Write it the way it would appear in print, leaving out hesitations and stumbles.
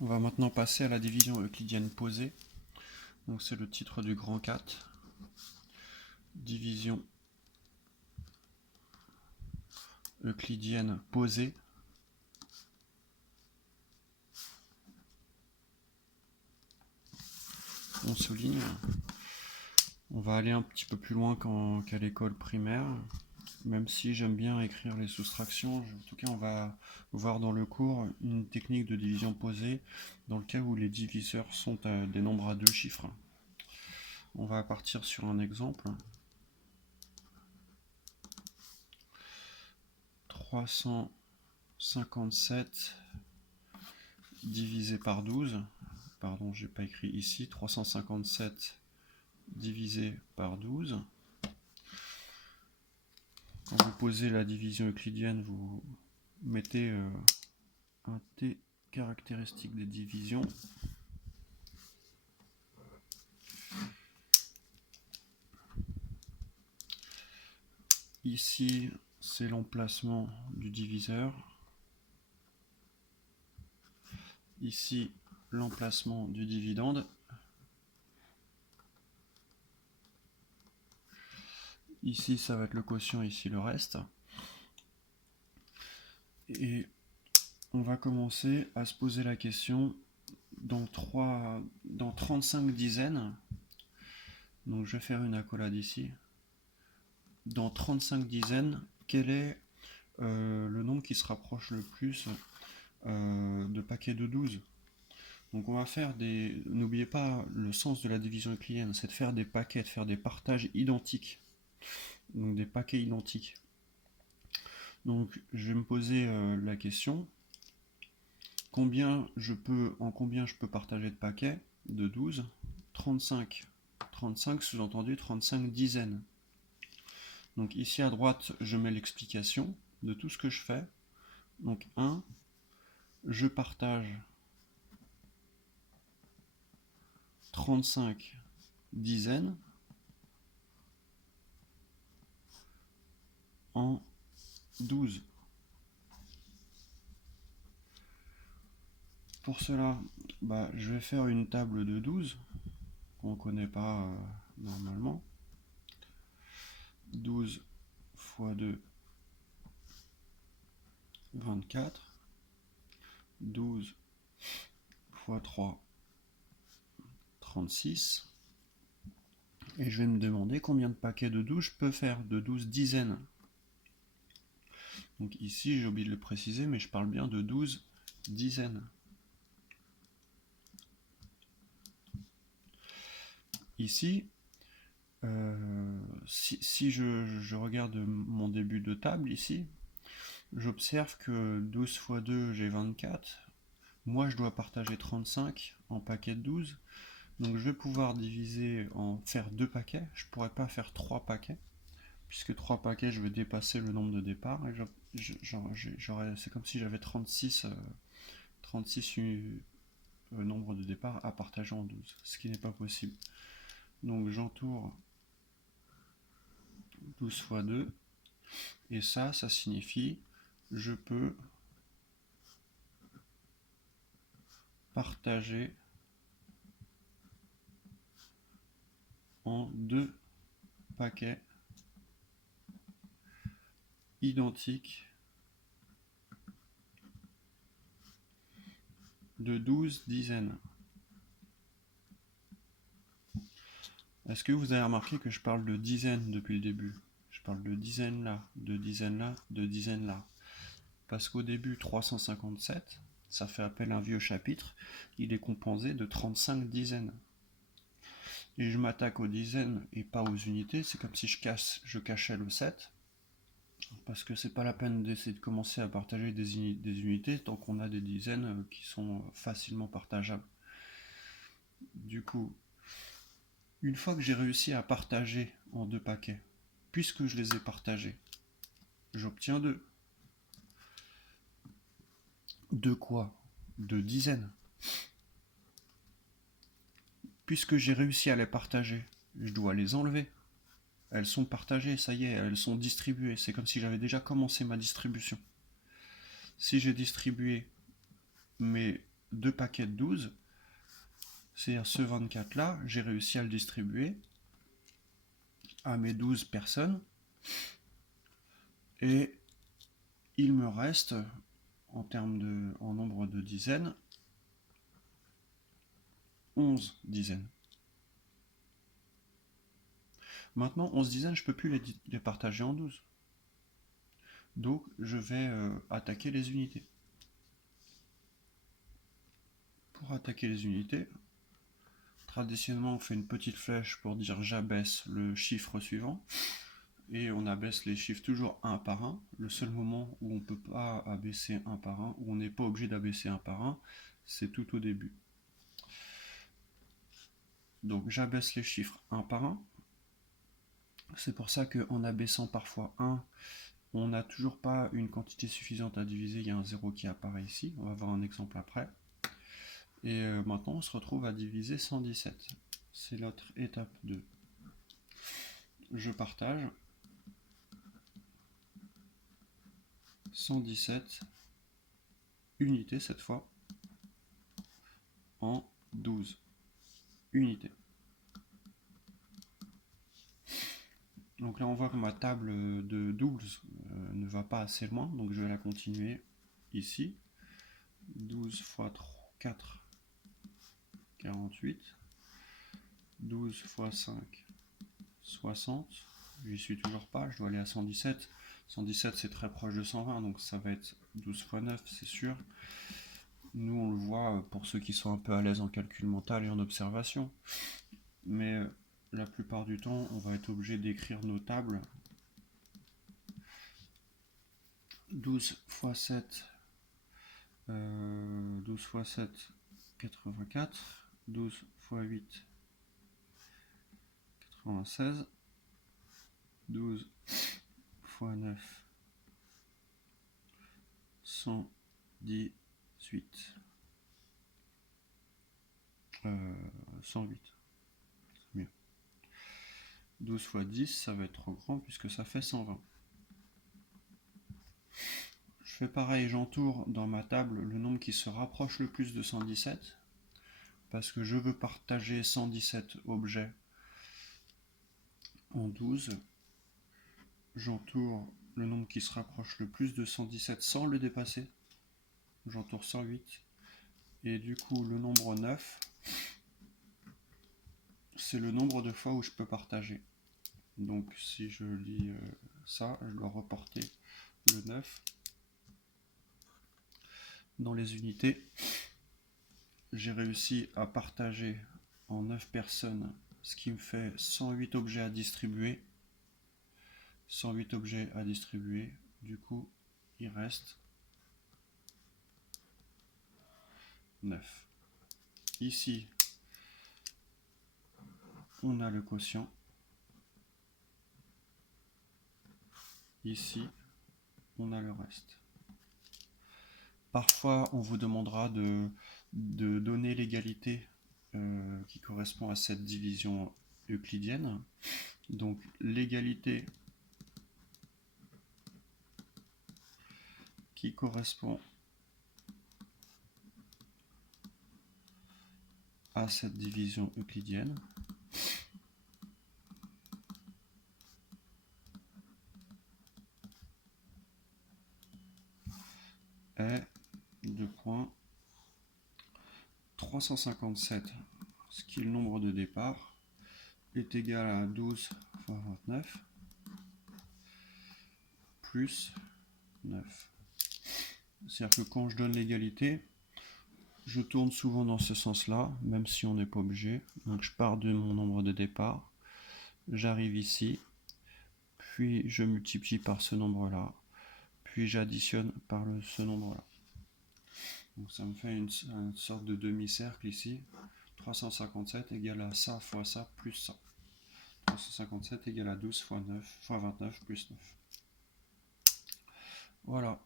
On va maintenant passer à la division euclidienne posée. Donc c'est le titre du grand 4. Division euclidienne posée. On souligne. On va aller un petit peu plus loin qu'à l'école primaire, même si j'aime bien écrire les soustractions. En tout cas, on va voir dans le cours une technique de division posée dans le cas où les diviseurs sont des nombres à deux chiffres. On va partir sur un exemple. 357 divisé par 12. Pardon, j'ai pas écrit ici. 357 divisé par 12. Quand vous posez la division euclidienne, vous mettez un T caractéristique des divisions. Ici, c'est l'emplacement du diviseur. Ici, l'emplacement du dividende. Ici, ça va être le quotient, ici le reste. Et on va commencer à se poser la question dans 35 dizaines. Donc je vais faire une accolade ici. Dans 35 dizaines, quel est le nombre qui se rapproche le plus de paquets de 12? Donc on va faire des... N'oubliez pas le sens de la division euclidienne, c'est de faire des paquets, de faire des partages identiques. Donc des paquets identiques. Donc je vais me poser la question, en combien je peux partager de paquets de 12? 35. 35 sous-entendu 35 dizaines. Donc ici à droite, je mets l'explication de tout ce que je fais. Donc 1, je partage 35 dizaines en 12. Pour cela, je vais faire une table de 12 qu'on ne connaît pas normalement. 12 fois 2, 24. 12 fois 3, 36. Et je vais me demander combien de paquets de 12 je peux faire, de 12 dizaines. Donc ici, j'ai oublié de le préciser, mais je parle bien de 12 dizaines. Ici, si je regarde mon début de table ici, j'observe que 12 fois 2, j'ai 24. Moi, je dois partager 35 en paquets de 12. Donc je vais pouvoir faire 2 paquets. Je ne pourrais pas faire 3 paquets. Puisque 3 paquets, je vais dépasser le nombre de départ. C'est comme si j'avais 36 nombre de départ à partager en 12. Ce qui n'est pas possible. Donc j'entoure 12 fois 2. Et ça signifie je peux partager en 2 paquets identiques de 12 dizaines. Est-ce que vous avez remarqué que je parle de dizaines depuis le début? Je parle de dizaines là, de dizaines là, de dizaines là. Parce qu'au début, 357, ça fait appel à un vieux chapitre, il est composé de 35 dizaines. Et je m'attaque aux dizaines et pas aux unités, c'est comme si je cachais le 7, parce que c'est pas la peine d'essayer de commencer à partager des unités tant qu'on a des dizaines qui sont facilement partageables. Du coup, une fois que j'ai réussi à partager en 2 paquets, puisque je les ai partagés, j'obtiens 2. De quoi? De dizaines. Puisque j'ai réussi à les partager, je dois les enlever. Elles sont partagées, ça y est, elles sont distribuées. C'est comme si j'avais déjà commencé ma distribution. Si j'ai distribué mes 2 paquets de 12, c'est-à-dire ce 24 là, j'ai réussi à le distribuer à mes 12 personnes, et il me reste, en nombre de dizaines, 11 dizaines. Maintenant, 11 dizaines, je ne peux plus les partager en 12. Donc, je vais attaquer les unités. Pour attaquer les unités, traditionnellement, on fait une petite flèche pour dire j'abaisse le chiffre suivant. Et on abaisse les chiffres toujours un par un. Le seul moment où on ne peut pas abaisser un par un, où on n'est pas obligé d'abaisser un par un, c'est tout au début. Donc j'abaisse les chiffres un par un. C'est pour ça qu'en abaissant parfois 1, on n'a toujours pas une quantité suffisante à diviser. Il y a un 0 qui apparaît ici. On va voir un exemple après. Et maintenant, on se retrouve à diviser 117. C'est notre étape 2. Je partage 117 unités cette fois en 12 unités. Donc là on voit que ma table de doubles ne va pas assez loin, donc je vais la continuer ici. 12 x 4, 48. 12 x 5, 60. J'y suis toujours pas, je dois aller à 117. 117 c'est très proche de 120, donc ça va être 12 x 9, c'est sûr. Nous on le voit pour ceux qui sont un peu à l'aise en calcul mental et en observation. Mais la plupart du temps, on va être obligé d'écrire nos tables. 12 x 7, 12 x 7, 84. 12 x 8, 96. 12 x 9, 118. 108. C'est mieux. 12 x 10, ça va être trop grand puisque ça fait 120. Je fais pareil, j'entoure dans ma table le nombre qui se rapproche le plus de 117 parce que je veux partager 117 objets en 12. J'entoure le nombre qui se rapproche le plus de 117 sans le dépasser. J'entoure 108. Et du coup, le nombre 9, c'est le nombre de fois où je peux partager. Donc si je lis ça, je dois reporter le 9 dans les unités. J'ai réussi à partager en 9 personnes, ce qui me fait 108 objets à distribuer. 108 objets à distribuer. Du coup, il reste 9. Ici, on a le quotient. Ici, on a le reste. Parfois, on vous demandera de donner l'égalité qui correspond à cette division euclidienne. Donc, l'égalité qui correspond à cette division euclidienne est de point 357, ce qui est le nombre de départ, est égal à 12 x 29 plus 9. C'est-à-dire que quand je donne l'égalité, je tourne souvent dans ce sens-là, même si on n'est pas obligé. Donc je pars de mon nombre de départ, j'arrive ici, puis je multiplie par ce nombre-là, puis j'additionne par ce nombre-là. Donc ça me fait une sorte de demi-cercle ici. 357 égale à ça fois ça plus ça. 357 égale à 12 fois 9 fois 29 plus 9. Voilà.